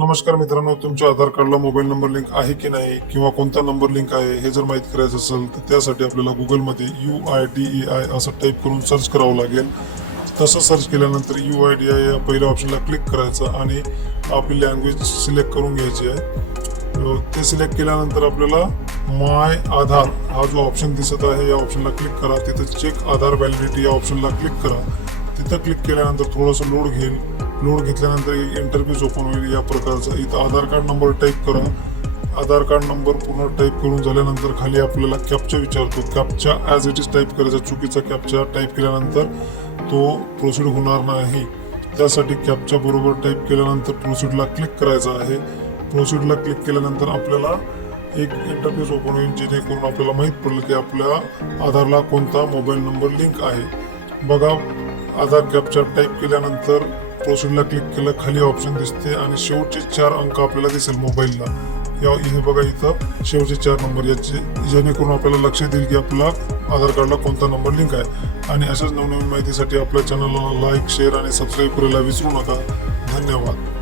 नमस्कार मित्रांनो, तुमच्या आधार कार्डला मोबाईल नंबर लिंक आहे की नाही किंवा कोणता नंबर लिंक आहे हे जर माहीत करायचं असेल तर त्यासाठी आपल्याला गुगलमध्ये UIDAI असं टाईप करून सर्च करावं लागेल। तसं सर्च केल्यानंतर UIDAI या पहिल्या ऑप्शनला क्लिक करायचं आणि आपली लँग्वेज सिलेक्ट करून घ्यायची आहे। ते सिलेक्ट केल्यानंतर आपल्याला माय आधार हा जो ऑप्शन दिसत आहे या ऑप्शनला क्लिक करा। तिथं चेक आधार व्हॅलिडिटी या ऑप्शनला क्लिक करा। तिथं क्लिक केल्यानंतर थोडंसं लोड घेईल। लोड घेतल्यानंतर एक इंटरफेस ओपन होईल या प्रकारचा। इथं आधार कार्ड नंबर टाईप करा। आधार कार्ड नंबर पूर्ण टाईप करून झाल्यानंतर खाली आपल्याला कॅप्चा विचारतो। Captcha as it is type करायचा। चुकीचा कॅप्चा टाईप केल्यानंतर तो प्रोसीड होणार नाही। त्यासाठी कॅप्चा बरोबर टाईप केल्यानंतर प्रोसीडला क्लिक करायचं आहे। प्रोसीडला क्लिक केल्यानंतर आपल्याला एक इंटरफेस ओपन होईल जेणेकरून आपल्याला माहीत पडेल की आपल्या आधारला कोणता मोबाईल नंबर लिंक आहे। बघा, आधार कॅप्चा टाईप केल्यानंतर प्रोसीडला क्लिक केलं, खाली ऑप्शन दिसते आणि शेवटचे 4 अंक आपल्याला दिसेल मोबाईलला। हे बघा, इथं शेवटचे 4 नंबर याचे जेणेकरून आपल्याला लक्षात येईल की आपला आधार कार्डला कोणता नंबर लिंक आहे। आणि अशाच नवनवीन माहितीसाठी आपल्या चॅनलला लाईक, शेअर आणि सबस्क्राईब करायला विसरू नका। धन्यवाद।